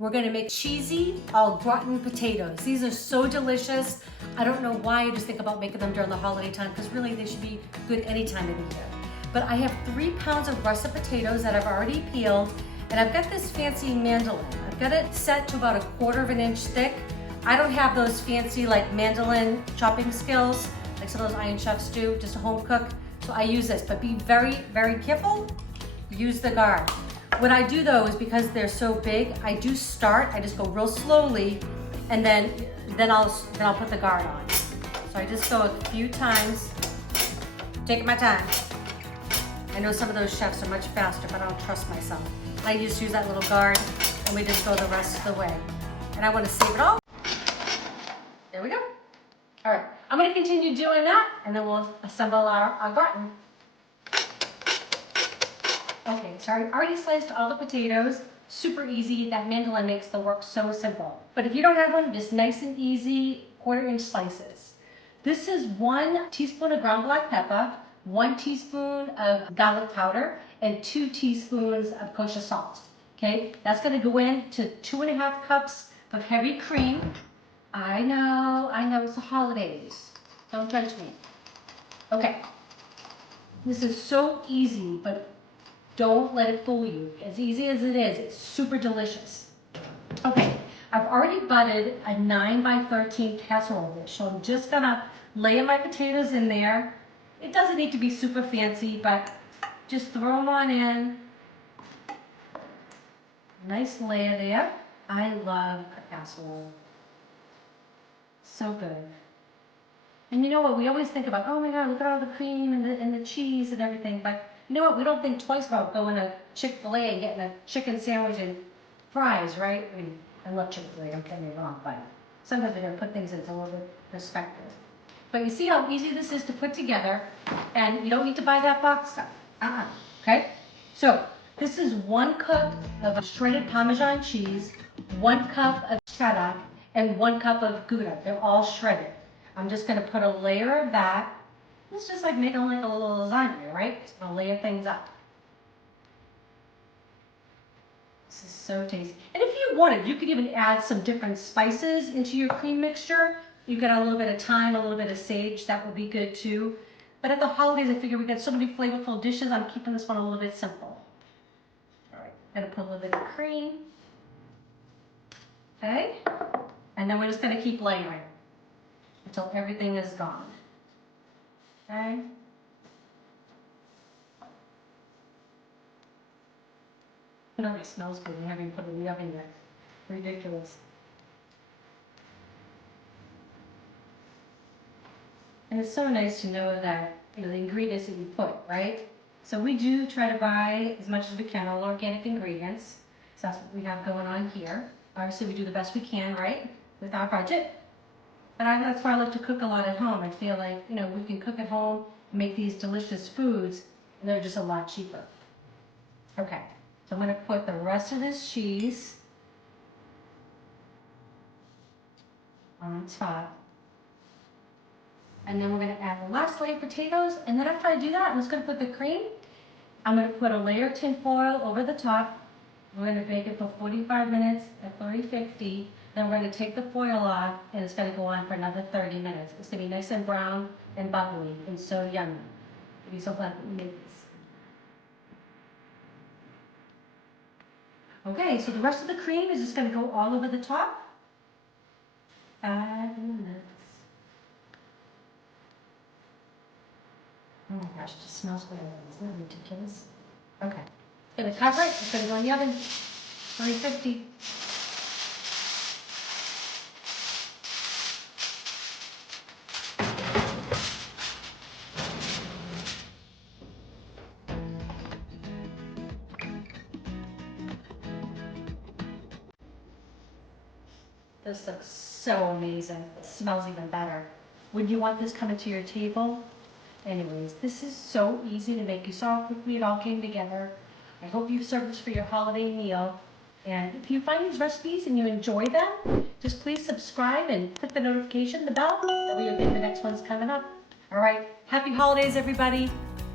We're gonna make cheesy au gratin potatoes. These are so delicious. I don't know why I just think about making them during the holiday time, because really they should be good any time of the year. But I have 3 pounds of russet potatoes that I've already peeled, and I've got this fancy mandolin. I've got it set to about 1/4 of an inch thick. I don't have those fancy like mandolin chopping skills, like some of those Iron Chefs do, just a home cook. So I use this, but be very, very careful. Use the guard. What I do though is because they're so big, I just go real slowly, and then I'll put the guard on. So I just go a few times, taking my time. I know some of those chefs are much faster, but I don't trust myself. I just use that little guard, and we just go the rest of the way. And I want to save it all. There we go. All right, I'm going to continue doing that, and then we'll assemble our gratin. Okay, so I already sliced all the potatoes. Super easy. That mandolin makes the work so simple. But if you don't have one, just nice and easy 1/4 inch slices. This is 1 teaspoon of ground black pepper, 1 teaspoon of garlic powder, and 2 teaspoons of kosher salt. Okay, that's going to go into 2½ cups of heavy cream. I know, it's the holidays. Don't judge me. Okay, this is so easy, but don't let it fool you. As easy as it is, it's super delicious. Okay, I've already buttered a 9 by 13 casserole dish, so I'm just gonna layer my potatoes in there. It doesn't need to be super fancy, but just throw them on in. Nice layer there. I love a casserole. So good. And you know what? We always think about, oh my God, look at all the cream and the cheese and everything, but you know what? We don't think twice about going to Chick-fil-A and getting a chicken sandwich and fries, right? I mean, I love Chick-fil-A, don't get me wrong, but sometimes we're going to put things into a little bit perspective. But you see how easy this is to put together, and you don't need to buy that box stuff. Okay? So, this is 1 cup of shredded parmesan cheese, 1 cup of cheddar, and 1 cup of Gouda. They're all shredded. I'm just going to put a layer of that. It's just like making like a little lasagna, right? Just gonna layer things up. This is so tasty. And if you wanted, you could even add some different spices into your cream mixture. You could add a little bit of thyme, a little bit of sage. That would be good too. But at the holidays, I figure we get so many flavorful dishes. I'm keeping this one a little bit simple. All right, gonna put a little bit of cream. Okay, and then we're just gonna keep layering until everything is gone. Okay. It already smells good and having put it in the oven yet. Ridiculous. And it's so nice to know that, you know, the ingredients that you put, right? So we do try to buy as much as we can all organic ingredients. So that's what we have going on here. Obviously we do the best we can, right? With our budget. But that's why I like to cook a lot at home. I feel like, you know, we can cook at home, make these delicious foods, and they're just a lot cheaper. Okay, so I'm going to put the rest of this cheese on top. And then we're going to add the last layer of potatoes. And then after I do that, I'm just going to put the cream. I'm going to put a layer of tin foil over the top. We're going to bake it for 45 minutes at 350. Then we're going to take the foil off, and it's going to go on for another 30 minutes. It's going to be nice and brown and bubbly and so yummy. I'll be so glad that we made this. Okay, so the rest of the cream is just going to go all over the top. 5 minutes. Oh my gosh, it just smells good. Isn't that ridiculous? Okay. Gonna cover it. It's gonna go in the oven. 350. This looks so amazing. It smells even better. Would you want this coming to your table? Anyways, this is so easy to make. You saw how quickly it all came together. I hope you serve this for your holiday meal. And if you find these recipes and you enjoy them, just please subscribe and click the notification, the bell, that way you'll get the next ones coming up. All right, happy holidays, everybody.